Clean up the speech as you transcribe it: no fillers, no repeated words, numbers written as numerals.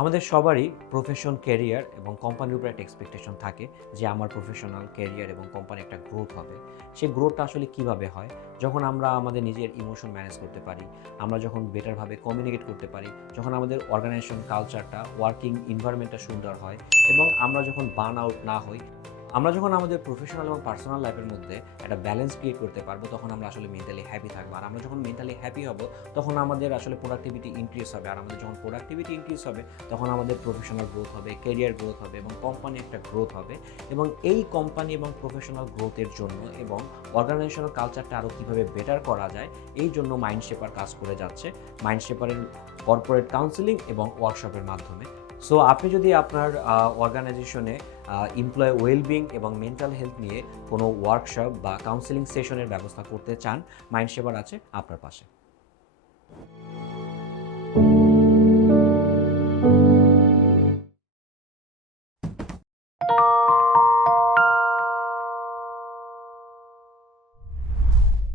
আমাদের সবারই profession, career এবং কোম্পানির উপর একটা এক্সপেকটেশন থাকে যে আমার প্রফেশনাল ক্যারিয়ার এবং কোম্পানি একটা গ্রোথ হবে। সেই গ্রোথটা আসলে কিভাবে হয়? যখন আমরা আমাদের নিজের ইমোশন ম্যানেজ করতে পারি, আমরা যখন বেটারভাবে কমিউনিকেট করতে পারি, যখন আমাদের অর্গানাইজেশন কালচারটা, ওয়ার্কিং এনভায়রনমেন্টটা সুন্দর হয় এবং আমরা যখন বার্ন আউট না হই, আমরা যখন আমাদের প্রফেশনাল এবং পার্সোনাল লাইফের মধ্যে একটা ব্যালেন্স ক্রিয়েট করতে পারবো, তখন আমরা আসলে মেন্টালি হ্যাপি থাকবো। আর আমরা যখন মেন্টালি হ্যাপি হব, তখন আমাদের আসলে প্রোডাক্টিভিটি ইনক্রিজ হবে। আর আমাদের যখন প্রোডাক্টিভিটি ইনক্রিজ হবে, তখন আমাদের প্রফেশনাল গ্রোথ হবে, ক্যারিয়ার গ্রোথ হবে এবং কোম্পানি একটা গ্রোথ হবে। এবং এই কোম্পানি এবং প্রফেশনাল গ্রোথের জন্য এবং অর্গানাইজেশনাল কালচারটা আরও কীভাবে বেটার করা যায়, এই জন্য মাইন্ডশেপার কাজ করে যাচ্ছে। মাইন্ডশেপারের কর্পোরেট কাউন্সেলিং এবং ওয়ার্কশপের মাধ্যমে। সো আপনি যদি আপনার অর্গানাইজেশনে এমপ্লয়ি ওয়েলবিং এবং মেন্টাল হেলথ নিয়ে কোনো ওয়ার্কশপ বা কাউন্সেলিং সেশনের ব্যবস্থা করতে চান, মাইন্ডশেপার আছে আপনার পাশে।